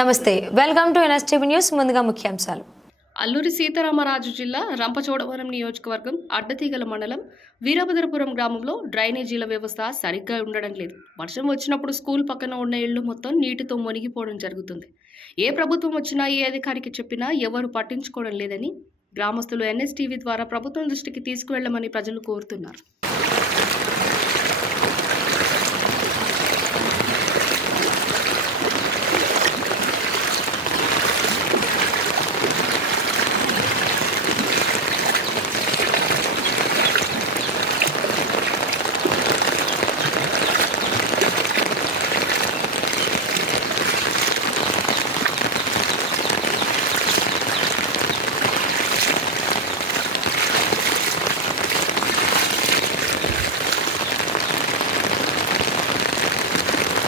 నమస్తే welcome to NSTV news ముందుగా ముఖ్యాంశాలు. అల్లూరి సీతారామరాజు జిల్లా రంపచోడవరం నియోజకవర్గం అడ్డతీగల మండలం వీరభద్రపురం గ్రామంలో డ్రైనేజీల వ్యవస్థ సరిగ్గా ఉండడం లేదు. వర్షం వచ్చినప్పుడు స్కూల్ పక్కన ఉన్న ఇళ్ళు మొత్తం నీటితో మునిగిపోవడం జరుగుతుంది. ఏ ప్రభుత్వం వచ్చినా ఏ అధికారికి చెప్పినా ఎవరు పట్టించుకోవడం లేదని గ్రామస్తులు ఎన్ఎస్టీవీ ద్వారా ప్రభుత్వం దృష్టికి తీసుకువెళ్ళమని ప్రజలు కోరుతున్నారు.